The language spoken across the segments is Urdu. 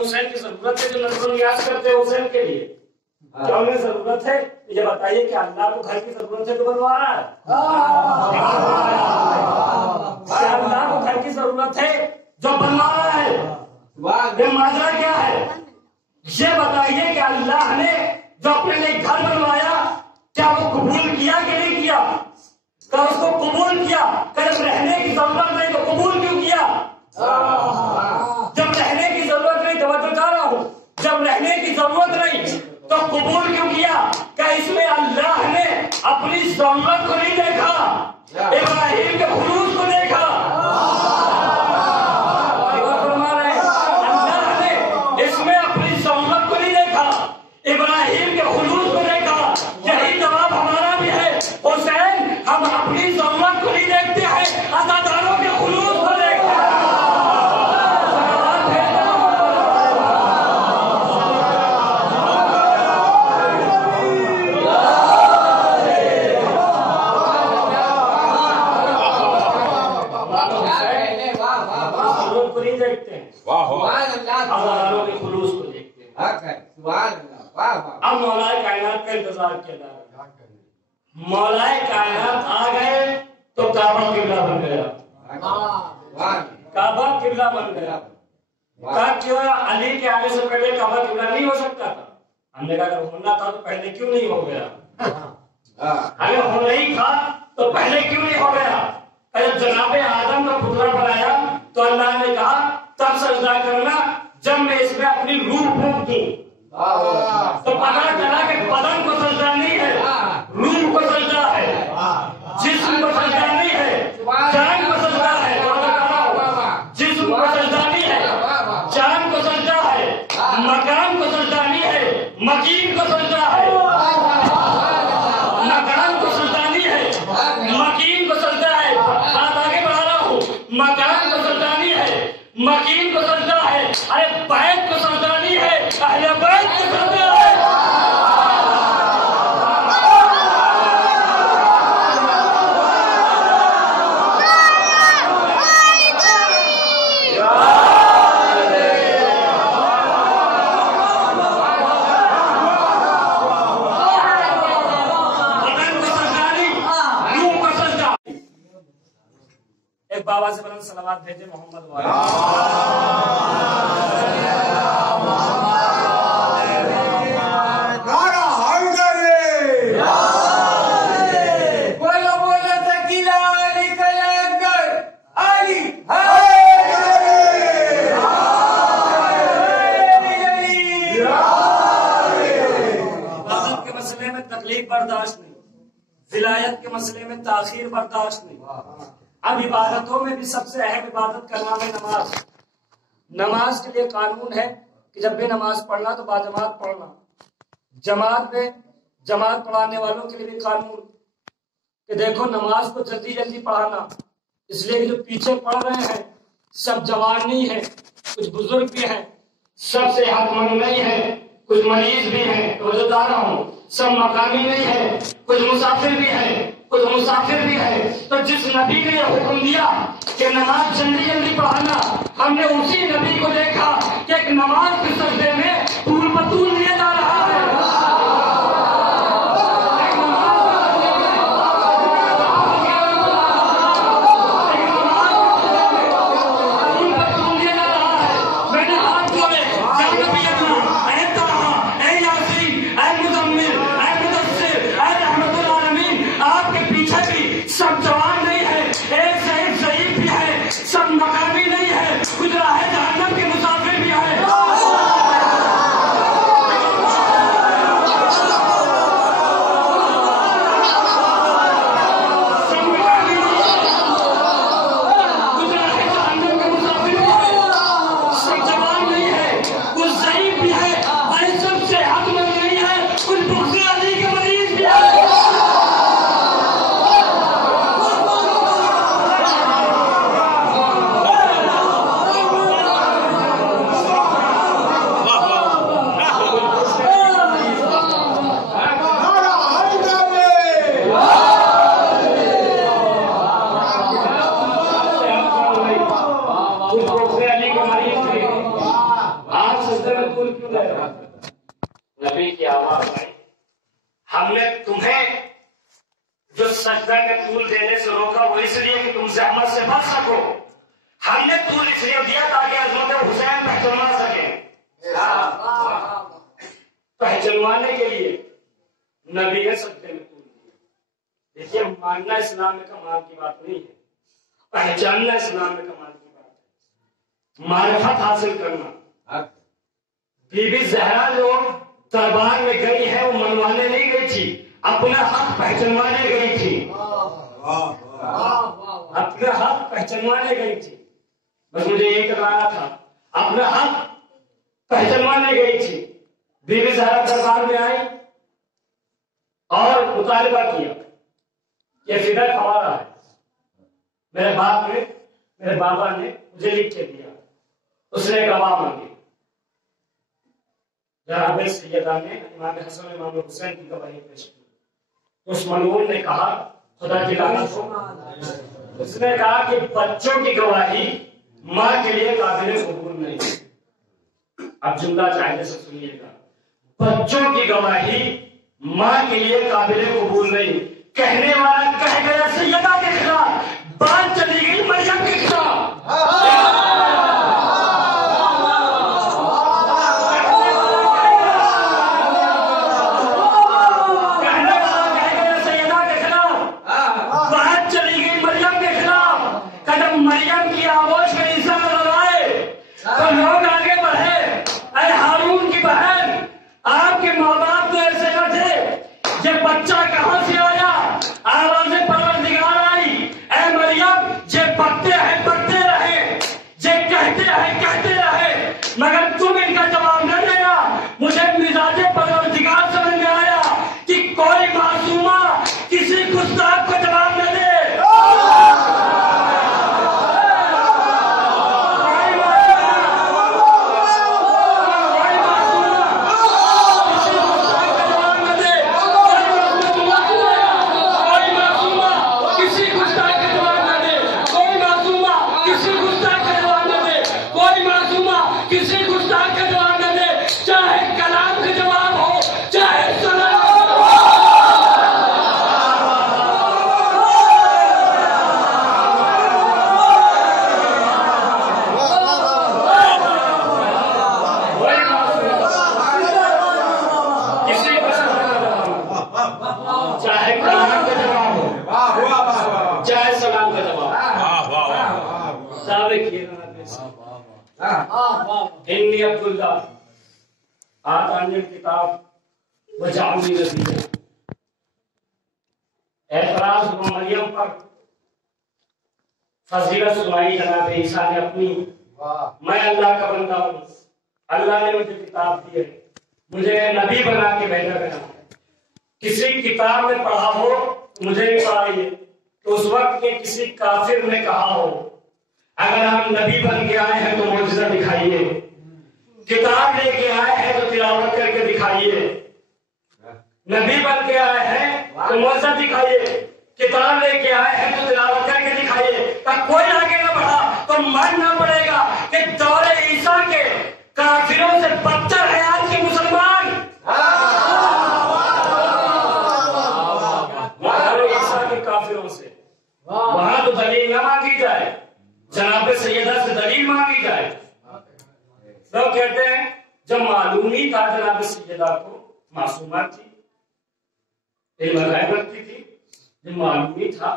حسین کی ضرورت ہے جو نظر و نیاز کرتے ہیں حسین کے لیے؟ کیا انہیں ضرورت ہے؟ یہ بتائیے کہ اللہ کو گھر کی ضرورت ہے تو بنوا رہا ہے؟ کیا اللہ کو گھر کی ضرورت ہے جو بنوا رہا ہے؟ یہ ماجرا کیا ہے؟ یہ بتائیے کہ اللہ نے جو اپنے لیے گھر بنوایا کیا وہ قبول کیا کہ نہیں کیا؟ کیا اس کو قبول کیا؟ کہ جب رہنے کی ضرورت نہیں تو قبول کیوں کیا؟ جب رہنے کی ضرورت نہیں، توجہ چاہ رہا ہوں، جب رہنے کی ضرورت نہیں تو قبول کیوں کیا؟ کہ اس میں اللہ نے اپنی ضرورت کو نہیں دیکھا، ابراہیم کے خلوص کو دیکھا۔ فرما رہے ہیں اللہ نے اس میں اپنی ضرورت کو نہیں دیکھا، ابراہیم کے خلوص کو دیکھا۔ یہی جواب ہمارا بھی ہے حسین، ہم اپنی ضرورت کو نہیں دیکھتے ہیں، عزاداروں کے خلوص کو دیکھتے ہیں۔ اب مولا کائنات کا انتظار کیا جا رہا ہے۔ مولا کائنات آ گئے تو کعبہ قبلہ بن گیا، کعبہ قبلہ بن گیا۔ کیا علی کے آنے سے پہلے کعبہ قبلہ نہیں ہو سکتا تھا؟ ہم نے کہا اگر ہونا تھا تو پہلے کیوں نہیں ہو گیا؟ اگر ہو نہیں تھا تو پہلے کیوں نہیں ہو گیا؟ اگر جناب آدم کا پتلا بنایا تو اللہ نے کہا تب سجدہ کرنا جب میں اس میں اپنی روح پھونک دوں۔ تو پتا چلا کہ بدن کو سجدہ نہیں ہے، روح کو سجدہ ہے، جسم کو سجدہ نہیں ہے، جان کو سجدہ ہے، جسم کو سجدہ نہیں ہے، جان کو سجدہ ہے، مکان کو سجدہ نہیں ہے، مکین کو سجدہ ہے، مکان کو سجدہ نہیں ہے، مکین کو سجدہ ہے۔ بات آگے بڑھا رہا ہوں، مکان کو سجدہ نہیں ہے، مکین کو سجدہ ہے، ارے بیت کو سجدہ نہیں ہے، اہل بیت کو سجدہ ہے۔ ایک بابا سے بلند صلوات بھیجے محمد والے۔ عبادت کے مسئلے میں تکلیف برداشت نہیں، ولایت کے مسئلے میں تاخیر برداشت نہیں۔ اب عبادتوں میں بھی سب سے اہم عبادت کا نام ہے نماز۔ نماز کے لیے قانون ہے کہ جب بھی نماز پڑھنا تو باجماعت پڑھنا۔ جماعت میں جماعت پڑھانے والوں کے لیے بھی قانون کہ دیکھو نماز کو جلدی جلدی پڑھانا، اس لیے کہ جو پیچھے پڑھ رہے ہیں سب جوان نہیں ہیں، کچھ بزرگ بھی ہیں، سب صحت مند نہیں ہیں، کچھ مریض بھی ہیں، تو بتا رہا ہوں سب مقامی نہیں ہیں، کچھ مسافر بھی ہیں، کچھ مسافر بھی ہے۔ تو جس نبی نے یہ حکم دیا کہ نماز جلدی جلدی پڑھانا، ہم نے اسی نبی کو دیکھا کہ ایک نماز کے سجدے میں طول بطول لیا جا رہا ہے۔ میں نے ہاتھ جوڑے سب جوان نہیں ہے، ایک سے ایک ضعیف بھی ہے، سب مقامی نہیں ہے، کچھ راہ جہنم کے مسافر بھی ہے۔ طول کیوں لے رہے؟ نبی کی آواز آئی، ہم نے تمہیں جو سجدہ کے طول دینے سے روکا وہ اس لیے کہ تم زحمت سے بچ سکو، ہم نے طول اس لیے دیا تاکہ عظمت حسین پہچانوا سکیں۔ پہچانوانے کے لیے نبی نے سجدے میں طول دیا۔ دیکھیے ماننا اسلام میں کمال کی بات نہیں ہے، پہچاننا اسلام میں کمال کی بات ہے، معرفت حاصل کرنا۔ بی بی زہرا جو دربار میں گئی ہے وہ منوانے نہیں گئی تھی، اپنا حق پہچانوانے گئی تھی، اپنا حق پہچانوانے گئی تھی۔ بس مجھے یہ کرانا تھا، اپنا حق پہچانوانے گئی تھی۔ بی بی زہرا دربار میں آئی اور مطالبہ کیا، یہ فدیٰ ہمارا ہے، میرے باپ نے، میرے بابا نے مجھے لکھ کے دیا۔ اس نے گواہ مانگی، جناب سیدہ نے امام حسن امام حسین کی گواہی پیش کی۔ اس ملعون نے کہا خدا کی لعنت ہو، اس نے کہا کہ بچوں کی گواہی ماں کے لیے قابل قبول نہیں۔ اب جملہ چاہیے سے سنیے گا، بچوں کی گواہی ماں کے لیے قابل قبول نہیں۔ کہنے والا کہہ گیا سیدہ کے خلاف، بات چلی گئی مریم کے خلاف۔ مریم کی آواز میں عیسیٰ نظر آئے تو لوگ آگے بڑھے، اے ہارون کی بہن، آپ کے ماں باپ تو ایسے نہ تھے، یہ بچہ کہاں سے آیا؟ آواز پروردگار آئی، اے مریم یہ بکتے ہیں بکتے رہے، یہ کہتے ہیں کہتے رہے، مگر تم ان کا جواب نہ دینا۔ مجھے مزاج پروردگار سمجھ میں آیا کہ کوئی معصومہ کسی گستاخ کو جواب نہ دے۔ انی عبداللہ آتانی الکتاب وجعلنی نبیا۔ اعتراض ہوا مریم پر، فضیلت سنائی جناب عیسیٰ نے اپنی، میں اللہ کا بندہ ہوں، اللہ نے مجھے کتاب دی ہے، مجھے نبی بنا کے بھیجا گیا ہے۔ کسی کتاب میں پڑھا ہو مجھے نہیں پڑھائیے، تو اس وقت کے کسی کافر نے کہا ہو اگر ہم نبی بن کے آئے ہیں تو معجزہ دکھائیے، کتاب لے کے آئے ہیں تو تلاوت کر کے دکھائیے، نبی بن کے آئے ہیں تو معجزہ دکھائیے، کتاب لے کے آئے ہیں تو تلاوت کر کے دکھائیے۔ کوئی آگے نہ بڑھا تو ماننا پڑے گا کہ دور عیسیٰ کے کافروں سے بدتر ہے آج کے مسلمان۔ دور عیسیٰ کے کافروں سے وہاں تو دلیل نہ مانگی جائے، جناب سیدہ سے دلیل مانگی جائے۔ لوگ کہتے ہیں جب معلوم ہی تھا جناب سیدہ کو معصومہ تھی، علم غیب رکھتی تھی، جب معلوم ہی تھا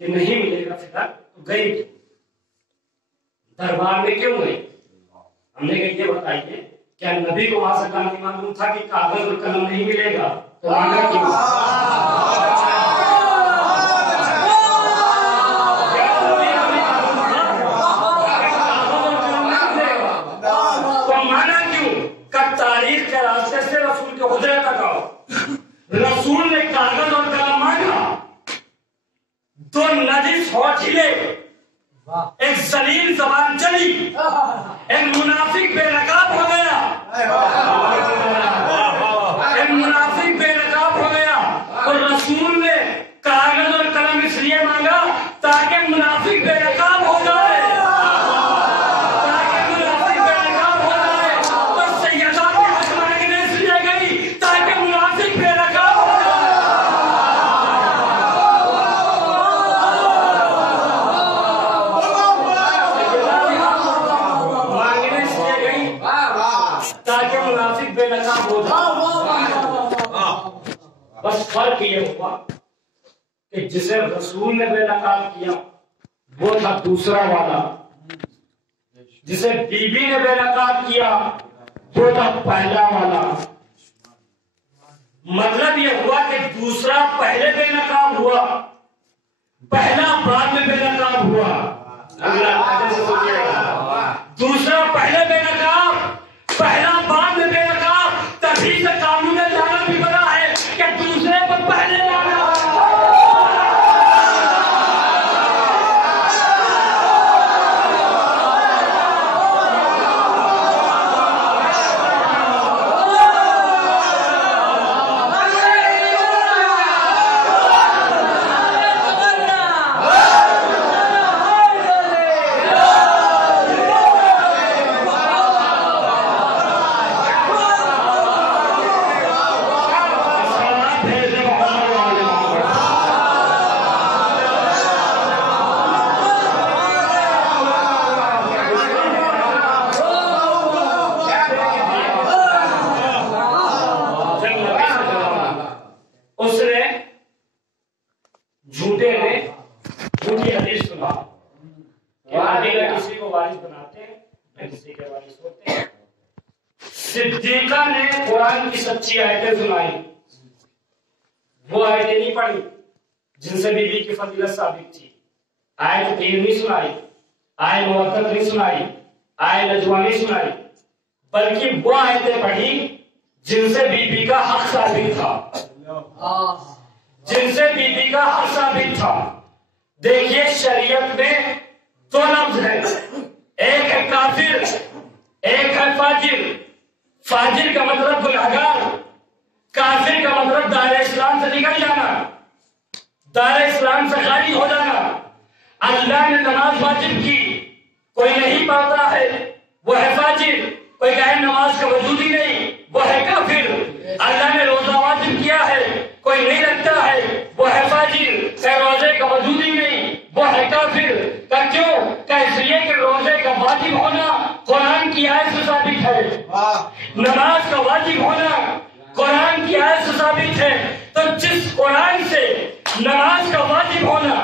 کہ نہیں ملے گا فدا تو گئی تھی، دربار میں کیوں گئی؟ ہم نے کہا یہ بتائیے کیا نبی کو وہاں سے نہیں معلوم تھا کہ کاغذ اور قلم نہیں ملے گا تو مانگا کیوں؟ رسول نے کاغذ اور قلم مانگا، دو نجس ہونٹ ہلے، ایک ذلیل زبان چلی، ایک منافق بے نقاب ہو گیا، ایک منافق بے نقاب ہو گیا، اور رسول نے کاغذ اور قلم اس لیے مانگا تاکہ منافق بے نقاب ہو جائے، تاکہ منافق بے نقاب ہو جائے، تو سیدہ ہو جائے. بس فرق یہ ہوا کہ جسے رسول نے بے نقاب کیا وہ تھا دوسرا والا، جسے بی بی نے بے نقاب کیا وہ تھا پہلا والا. مطلب یہ ہوا کہ دوسرا پہلے بے نقاب ہوا، پہلا بعد میں بے نقاب ہوا. دوسرا پہلے بے نقاب، پہلا بعد میں بے نقاب. تبھی سے قانون جانا بھی بنا ہے کہ دوسرے پر پہلے جانا. صدیقہ نے قرآن کی سچی آیتیں سنائی، وہ آیتیں نہیں پڑھی جن سے بی بی کی فضیلت ثابت تھی. آیت تیر نہیں سنائی، آیت موقت نہیں سنائی، آیت نجوہ نہیں سنائی، بلکہ وہ آیتیں پڑھی جن سے بی بی کا حق ثابت تھا، جن سے بی بی کا حق ثابت تھا. دیکھیے شریعت میں دو لفظ ہے، ایک ہے کافر، ایک ہے فاجر. فاجر کا مطلب گنہگار، کافر کا مطلب دائرہ اسلام سے نکل جانا، دائرہ اسلام سے خارج ہو جانا. اللہ نے نماز واجب کی، کوئی نہیں پڑھتا ہے وہ ہے فاجر. کوئی کہے نماز کا وجود ہی نہیں وہ ہے کافر. اللہ نے روزہ واجب کیا ہے، کوئی نہیں رکھتا ہے وہ ہے فاجر. کہ روزے کا وجود ہی نہیں وہ ہے کافر. کہ کیوں؟ کہ اس لیے کہ روزے کا واجب ہونا قرآن کی آیت سے ثابت ہے، نماز کا واجب ہونا قرآن کی آیت سے ثابت ہے. تو جس قرآن سے نماز کا واجب ہونا،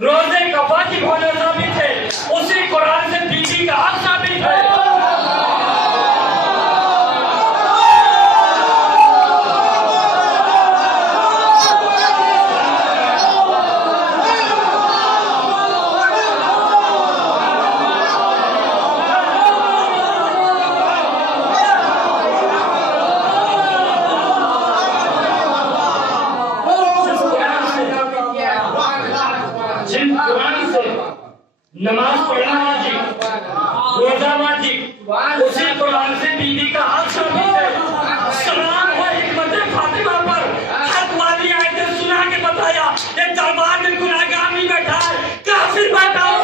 روزے کا واجب ہونا ثابت ہے، اسی قرآن سے بیوی کا حق ثابت ہے. نماز پڑھنا واجب، روزہ واجب، اسی قرآن سے بیوی کا حق ثابت ہے. سلام ہو حکمت فاطمہ پر، حق والی آیتیں سنا کے بتایا کہ دربار میں گناہگار نہیں بیٹھا ہے، کافر بیٹھا ہو.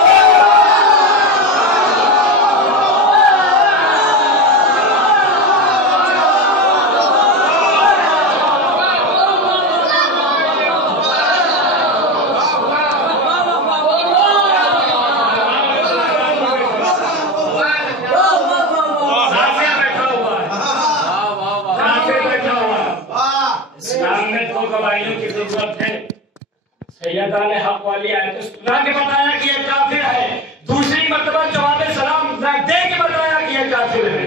سیدہ نے حق والی آیت سنا کے بتایا کہ یہ کافر ہے، دوسری مرتبہ جواب سلام دے کے بتایا کہ یہ کافر ہے.